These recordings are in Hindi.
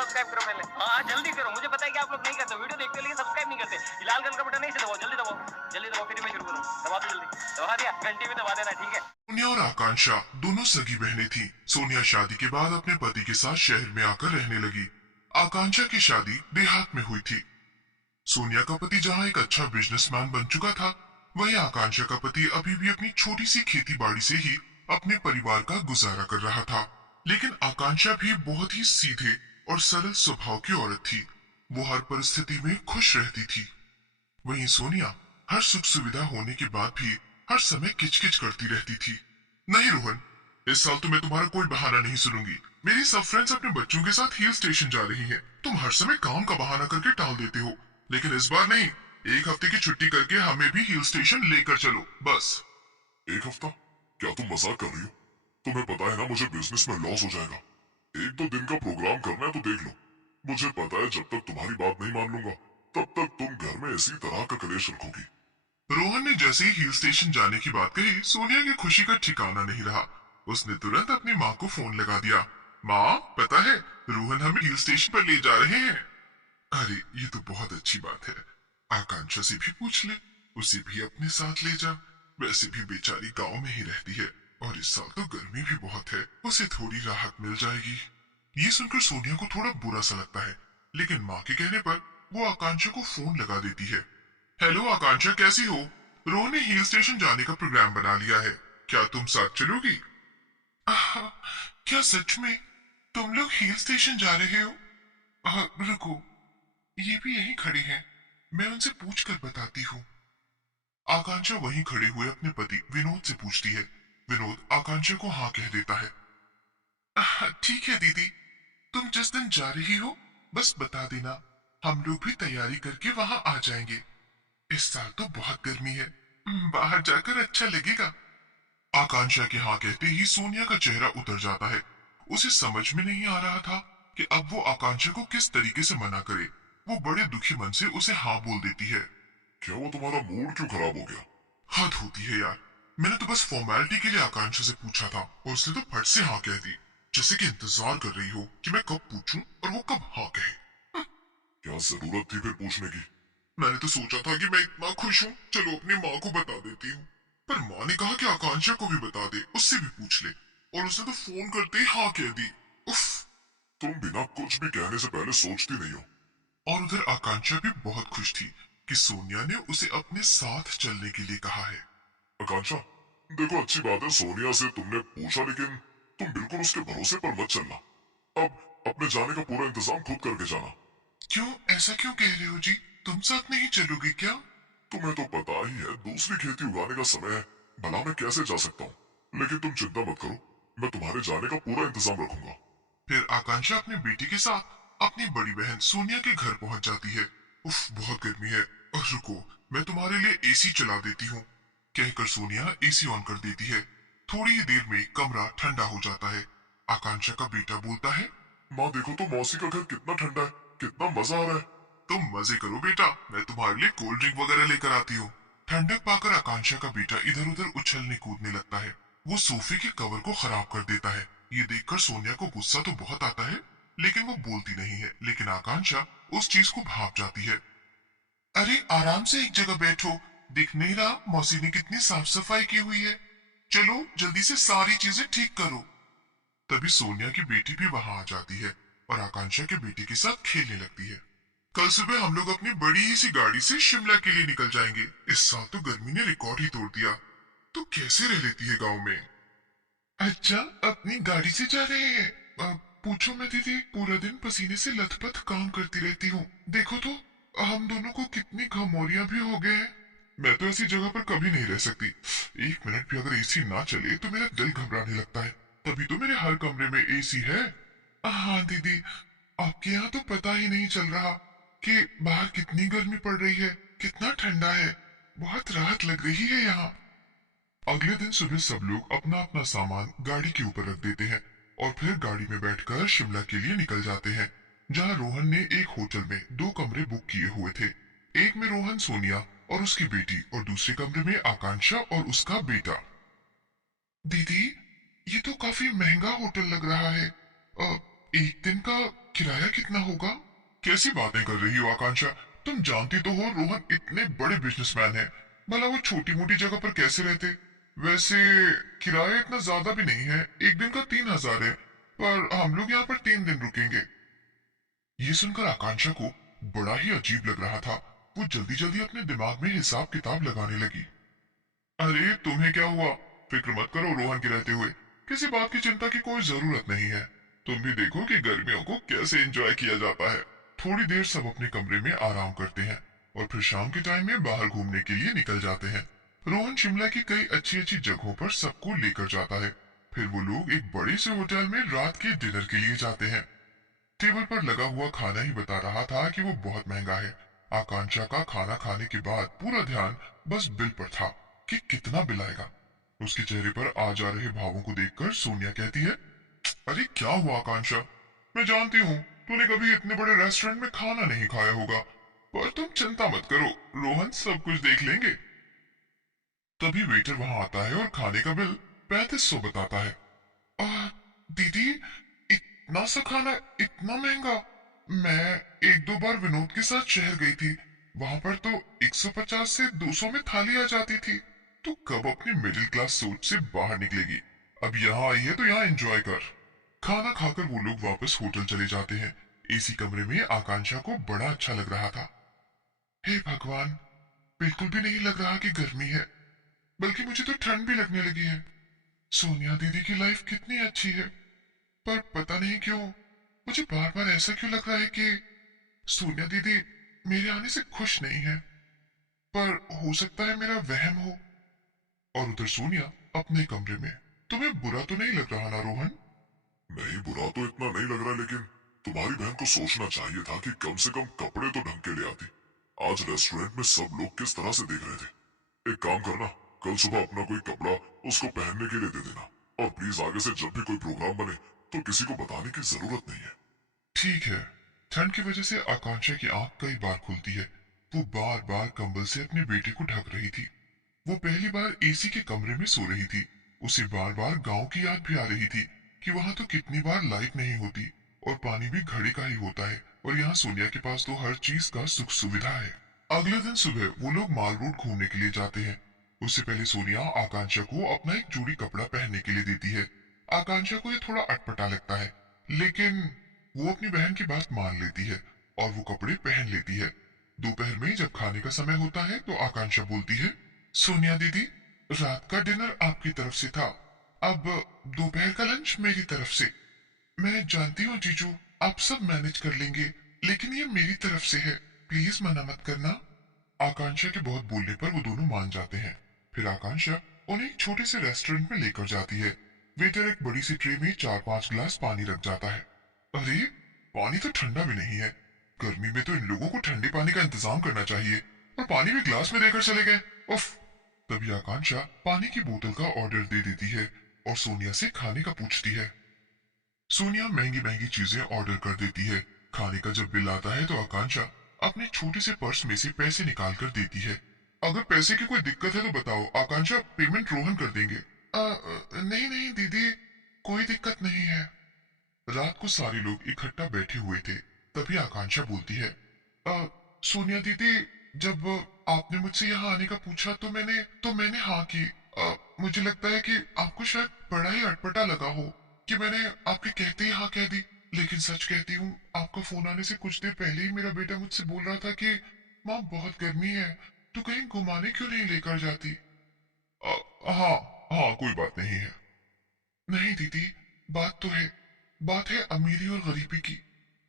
सब्सक्राइब करो पहले। हाँ जल्दी करो, मुझे पता है कि आप लोग नहीं करते, वीडियो देखते हो लेकिन सब्सक्राइब नहीं करते। लाल कलर का बटन नहीं से दबाओ, जल्दी दबाओ, जल्दी दबाओ, फिर मैं शुरू करूँ। दबा दो जल्दी, दबा दिया, घंटी भी दबा देना, ठीक है। सोनिया और आकांक्षा दोनों सगी बहनें थीं। सोनिया शादी के बाद अपने पति के साथ शहर में आकर रहने लगी। आकांक्षा की शादी देहात में हुई थी। सोनिया का पति जहाँ एक अच्छा बिजनेसमैन बन चुका था, वहीं आकांक्षा का पति अभी भी अपनी छोटी सी खेती बाड़ी से ही अपने परिवार का गुजारा कर रहा था। लेकिन आकांक्षा भी बहुत ही सीधे और सरल स्वभाव की औरत थी। वो हर परिस्थिति में खुश रहती थी। वहीं सोनिया हर सुख सुविधा होने के बाद भी हर समय किचकिच करती रहती थी। नहीं रोहन, इस साल तो मैं तुम्हारा कोई बहाना नहीं सुनूंगी। मेरी सब फ्रेंड्स अपने बच्चों के साथ हिल स्टेशन जा रही हैं। तुम हर समय काम का बहाना करके टाल देते हो, लेकिन इस बार नहीं। एक हफ्ते की छुट्टी करके हमें भी हिल स्टेशन लेकर चलो बस। एक हफ्ता? क्या तुम मजाक कर रही हो? तुम्हें पता है ना मुझे बिजनेस में लॉस हो जाएगा। एक दो दिन का प्रोग्राम करना है तो देख लो। मुझे पता है जब तक तुम्हारी बात नहीं मान लूंगा तब तक तुम घर में इसी तरह का कलेश रखोगी। रोहन ने जैसे ही हिल स्टेशन जाने की बात कही, सोनिया की खुशी का ठिकाना नहीं रहा। उसने तुरंत अपनी माँ को फोन लगा दिया। माँ, पता है रोहन हमें हिल स्टेशन पर ले जा रहे हैं। अरे ये तो बहुत अच्छी बात है। आकांक्षा से भी पूछ ले, उसे भी अपने साथ ले जा। वैसे भी बेचारी गांव में ही रहती है और इस साल तो गर्मी भी बहुत है, उसे थोड़ी राहत मिल जाएगी। ये सुनकर सोनिया को थोड़ा बुरा सा लगता है, लेकिन माँ के कहने पर वो आकांक्षा को फोन लगा देती है। हेलो आकांक्षा, कैसी हो? रोहन ने हिल स्टेशन जाने का प्रोग्राम बना लिया है, क्या तुम साथ चलोगी? क्या सच में तुम लोग हिल स्टेशन जा रहे हो? रुको, ये भी यहीं खड़े हैं, मैं उनसे पूछ कर बताती हूँ। आकांक्षा वहीं खड़े हुए अपने पति विनोद से पूछती है। विनोद आकांक्षा को हाँ कह देता है। ठीक है दीदी, तुम जिस दिन जा रही हो बस बता देना, हम लोग भी तैयारी करके वहां आ जाएंगे। इस साल तो बहुत गर्मी है, बाहर जाकर अच्छा लगेगा। आकांक्षा के हाँ कहते ही सोनिया का चेहरा उतर जाता है। उसे समझ में नहीं आ रहा था कि अब वो आकांक्षा को किस तरीके से मना करे। वो बड़े दुखी मन से उसे हाँ बोल देती है। क्या वो तुम्हारा मूड क्यों खराब हो गया? हद होती है यार, मैंने तो बस फॉर्मेलिटी के लिए आकांक्षा से पूछा था और उसने तो फट से हाँ कह दी, जैसे कि इंतजार कर रही हो कि मैं कब पूछूं और वो कब हाँ कहे। क्या जरूरत थी फिर पूछने की? मैंने तो सोचा था कि मैं इतना खुश हूँ, चलो अपनी माँ को बता देती हूँ। पर माँ ने कहा कि आकांक्षा को भी बता दे, उससे भी पूछ ले, और उसने तो फोन करते ही हाँ कह दी। उफ। तुम बिना कुछ भी कहने से पहले सोचती नहीं हो। और उधर आकांक्षा भी बहुत खुश थी कि सोनिया ने उसे अपने साथ चलने के लिए कहा है। आकांक्षा, देखो अच्छी बात है सोनिया से तुमने पूछा, लेकिन तुम बिल्कुल उसके भरोसे पर मत चलना। अब अपने जाने का पूरा इंतजाम खुद करके जाना। क्यों, ऐसा क्यों कह रहे हो जी? तुम साथ नहीं चलोगे क्या? तुम्हें तो पता ही है दूसरी खेती उगाने का समय है, भला मैं कैसे जा सकता हूँ। लेकिन तुम चिंता मत करो, मैं तुम्हारे जाने का पूरा इंतजाम रखूंगा। फिर आकांक्षा अपने बेटी के साथ अपनी बड़ी बहन सोनिया के घर पहुंच जाती है। उफ, बहुत गर्मी है, और रुको मैं तुम्हारे लिए एसी चला देती हूँ, कहकर सोनिया एसी ऑन कर देती है। थोड़ी ही देर में कमरा ठंडा हो जाता है। आकांक्षा का बेटा बोलता है। माँ देखो तो मौसी का घर कितना ठंडा है, कितना मजा आ रहा है। तुम मजे करो बेटा, मैं तुम्हारे लिए कोल्ड ड्रिंक वगैरह लेकर आती हूँ। ठंडक पाकर आकांक्षा का बेटा इधर उधर उछलने कूदने लगता है। वो सोफे के कवर को खराब कर देता है। ये देखकर सोनिया को गुस्सा तो बहुत आता है, लेकिन वो बोलती नहीं है। लेकिन आकांक्षा उस चीज को भाप जाती है। अरे आराम से एक जगह बैठो, दिख नहीं रहा मौसी ने कितनी साफ सफाई की हुई है। चलो जल्दी से सारी चीजें ठीक करो। तभी सोनिया की बेटी भी वहां आ जाती है और आकांक्षा के बेटे के साथ खेलने लगती है। कल सुबह हम लोग अपनी बड़ी ही सी गाड़ी से शिमला के लिए निकल जाएंगे। इस साल तो गर्मी ने रिकॉर्ड ही तोड़ दिया। तो कैसे रह लेती है गांव में? अच्छा, अपनी गाड़ी से जा रहे हैं? पूछो मैं दीदी, पूरा दिन पसीने से लथपथ काम करती रहती हूँ। देखो तो हम दोनों को कितनी घमौरियां भी हो गए हैं। मैं तो ऐसी जगह पर कभी नहीं रह सकती। एक मिनट भी अगर एसी ना चले तो मेरा दिल घबराने लगता है। तभी तो मेरे हर कमरे में एसी है। हाँ दीदी, आपके यहाँ तो पता ही नहीं चल रहा कि बाहर कितनी गर्मी पड़ रही है, कितना ठंडा है। बहुत राहत लग रही है यहाँ। अगले दिन सुबह सब लोग अपना अपना सामान गाड़ी के ऊपर रख देते हैं और फिर गाड़ी में बैठकर शिमला के लिए निकल जाते हैं, जहाँ रोहन ने एक होटल में 2 कमरे बुक किए हुए थे। एक में रोहन, सोनिया और उसकी बेटी, और दूसरे कमरे में आकांक्षा और उसका बेटा। दीदी, ये तो काफी महंगा होटल लग रहा है। एक दिन का किराया कितना होगा? कैसी बातें कर रही हो आकांक्षा? तुम जानती तो हो रोहन इतने बड़े बिजनेसमैन हैं। भला वो छोटी मोटी जगह पर कैसे रहते? वैसे किराया इतना ज्यादा भी नहीं है, एक दिन का 3,000 है, पर हम लोग यहाँ पर 3 दिन रुकेंगे। ये सुनकर आकांक्षा को बड़ा ही अजीब लग रहा था। वो जल्दी जल्दी अपने दिमाग में हिसाब किताब लगाने लगी। अरे तुम्हें क्या हुआ? फिक्र मत करो रोहन के रहते हुए, किसी बात की चिंता की कोई जरूरत नहीं है। तुम भी देखो कि गर्मियों को कैसे एंजॉय किया जाता है। थोड़ी देर सब अपने कमरे में आराम करते हैं और फिर शाम के टाइम में बाहर घूमने के लिए निकल जाते हैं। रोहन शिमला की कई अच्छी अच्छी जगहों पर सबको लेकर जाता है। फिर वो लोग एक बड़े से होटल में रात के डिनर के लिए जाते हैं। टेबल पर लगा हुआ खाना ही बता रहा था कि वो बहुत महंगा है। आकांक्षा का खाना खाने के बाद पूरा ध्यान बस बिल पर था कि कितना बिल आएगा। उसके चेहरे पर आ जा रहे भावों को देखकर सोनिया कहती है, अरे क्या हुआ आकांक्षा? मैं जानती हूँ तूने कभी इतने बड़े रेस्टोरेंट में खाना नहीं खाया होगा, पर तुम चिंता मत करो, रोहन सब कुछ देख लेंगे। तभी वेटर वहां आता है और खाने का बिल 3500 बताता है। दीदी, इतना सा खाना इतना महंगा? मैं एक दो बार विनोद के साथ शहर गई थी, वहां पर तो 150 से 200 में थाली आ जाती थी। तो कब अपनी मिडिल क्लास सोच से बाहर निकलेगी? अब यहाँ आई है तो यहाँ एंजॉय कर। खाना खाकर वो लोग वापस होटल चले जाते हैं। एसी कमरे में आकांक्षा को बड़ा अच्छा लग रहा था। हे भगवान, बिल्कुल भी नहीं लग रहा कि गर्मी है, बल्कि मुझे तो ठंड भी लगने लगी है। सोनिया दीदी की लाइफ कितनी अच्छी है, पर पता नहीं क्यों मुझे बार बार ऐसा क्यों लग रहा है कि सोनिया दीदी मेरे आने से खुश नहीं है। पर हो सकता है मेरा वहम हो। और उधर सोनिया अपने कमरे में। तुम्हें बुरा तो नहीं लग रहा ना रोहन? नहीं, बुरा तो इतना नहीं लग रहा, लेकिन तुम्हारी बहन को सोचना चाहिए था कि कम से कम कपड़े तो ढंग के ले आती। आज रेस्टोरेंट में सब लोग किस तरह से देख रहे थे। एक काम करना, कल सुबह अपना कोई कपड़ा उसको पहनने के लिए दे देना, और प्लीज आगे से जब भी कोई प्रोग्राम बने तो किसी को बताने की जरूरत नहीं है। ठीक है। ठंड की वजह से आकांक्षा की आंख कई बार खुलती है। वो बार बार कंबल से अपने बेटे को ढक रही थी। वो पहली बार एसी के कमरे में सो रही थी। उसे बार बार गांव की याद भी आ रही थी कि वहां तो कितनी बार लाइट नहीं होती और पानी भी घड़े का ही होता है, और यहाँ सोनिया के पास तो हर चीज का सुख सुविधा है। अगले दिन सुबह वो लोग माल रोड घूमने के लिए जाते हैं। उससे पहले सोनिया आकांक्षा को अपना एक जोड़ी कपड़ा पहनने के लिए देती है। आकांक्षा को ये थोड़ा अटपटा लगता है, लेकिन वो अपनी बहन की बात मान लेती है और वो कपड़े पहन लेती है। दोपहर में जब खाने का समय होता है तो आकांक्षा बोलती है, सोनिया दीदी, रात का डिनर आपकी तरफ से था, अब दोपहर का लंच मेरी तरफ से। मैं जानती हूँ जीजू, आप सब मैनेज कर लेंगे, लेकिन ये मेरी तरफ से है, प्लीज मना मत करना। आकांक्षा के बहुत बोलने पर वो दोनों मान जाते हैं। फिर आकांक्षा उन्हें एक छोटे से रेस्टोरेंट में लेकर जाती है। वेटर एक बड़ी सी ट्रे में 4-5 गिलास पानी रख जाता है। अरे, पानी तो ठंडा भी नहीं है। गर्मी में तो इन लोगों को ठंडे पानी का इंतजाम करना चाहिए, और पानी भी ग्लास में देकर चले गए। उफ। तभी आकांक्षा पानी की बोतल का ऑर्डर दे देती है और सोनिया से खाने का पूछती है। सोनिया महंगी महंगी चीजें ऑर्डर कर देती है। खाने का जब बिल आता है तो आकांक्षा अपने छोटे से पर्स में से पैसे निकाल कर देती है। अगर पैसे की कोई दिक्कत है तो बताओ, आकांक्षा, पेमेंट रोहन कर देंगे। नहीं नहीं दीदी, कोई दिक्कत नहीं है। रात को सारे लोग इकट्ठा बैठे हुए थे। तभी आकांक्षा बोलती है, सोनिया दीदी, जब आपने मुझसे यहाँ आने का पूछा तो मैंने हाँ की। मुझे लगता है कि आपको शायद बड़ा ही अटपटा लगा हो कि मैंने आपके कहते ही हाँ कह दी, लेकिन सच कहती हूँ, आपका फोन आने से कुछ देर पहले ही मेरा बेटा मुझसे बोल रहा था कि माँ बहुत गर्मी है, तो कहीं घुमाने क्यों नहीं लेकर जाती। हाँ हाँ, कोई बात नहीं है। नहीं दीदी, बात तो है, बात है अमीरी और गरीबी की।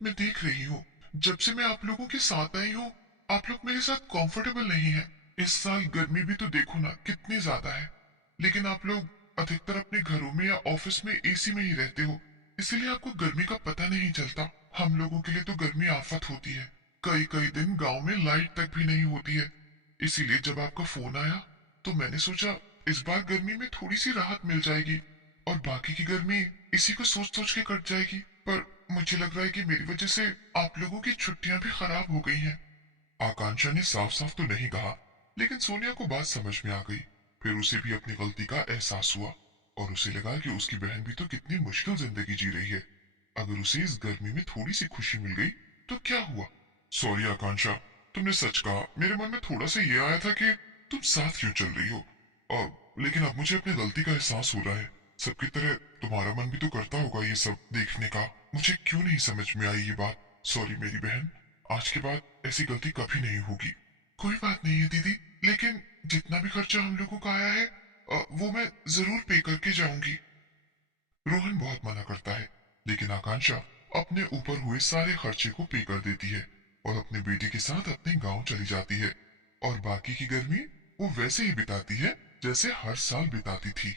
मैं देख रही हूँ, जब से मैं आप लोगों के साथ आई हूँ, आप लोग मेरे साथ कंफर्टेबल नहीं है। इस साल गर्मी भी तो देखो ना कितनी ज्यादा है, लेकिन आप लोग अधिकतर अपने घरों में या ऑफिस में एसी में ही रहते हो, इसीलिए आपको गर्मी का पता नहीं चलता। हम लोगों के लिए तो गर्मी आफत होती है। कई कई दिन गांव में लाइट तक भी नहीं होती है। इसीलिए जब आपका फोन आया तो मैंने सोचा इस बार गर्मी में थोड़ी सी राहत मिल जाएगी और बाकी की गर्मी इसी को सोच सोच के कट जाएगी। पर मुझे लग रहा है कि मेरी वजह से आप लोगों की छुट्टियां भी खराब हो गई हैं। आकांक्षा ने साफ साफ तो नहीं कहा, लेकिन सोनिया को बात समझ में आ गई। फिर उसे भी अपनी गलती का एहसास हुआ और उसे लगा कि उसकी बहन भी तो कितनी मुश्किल जिंदगी जी रही है। अगर उसे इस गर्मी में थोड़ी सी खुशी मिल गई तो क्या हुआ। सॉरी आकांक्षा, तुमने सच कहा। मेरे मन में थोड़ा सा ये आया था कि तुम साथ क्यों चल रही हो, और लेकिन अब मुझे अपनी गलती का एहसास हो रहा है। सबकी तरह तुम्हारा मन भी तो करता होगा ये सब देखने का। मुझे क्यों नहीं समझ में आई ये बात। सॉरी मेरी बहन, आज के बाद ऐसी गलती कभी नहीं होगी। कोई बात नहीं है दीदी, लेकिन जितना भी खर्चा हम लोगों का आया है वो मैं जरूर पे करके जाऊंगी। रोहन बहुत मना करता है, लेकिन आकांक्षा अपने ऊपर हुए सारे खर्चे को पे कर देती है और अपने बेटे के साथ अपने गांव चली जाती है और बाकी की गर्मी वो वैसे ही बिताती है जैसे हर साल बिताती थी।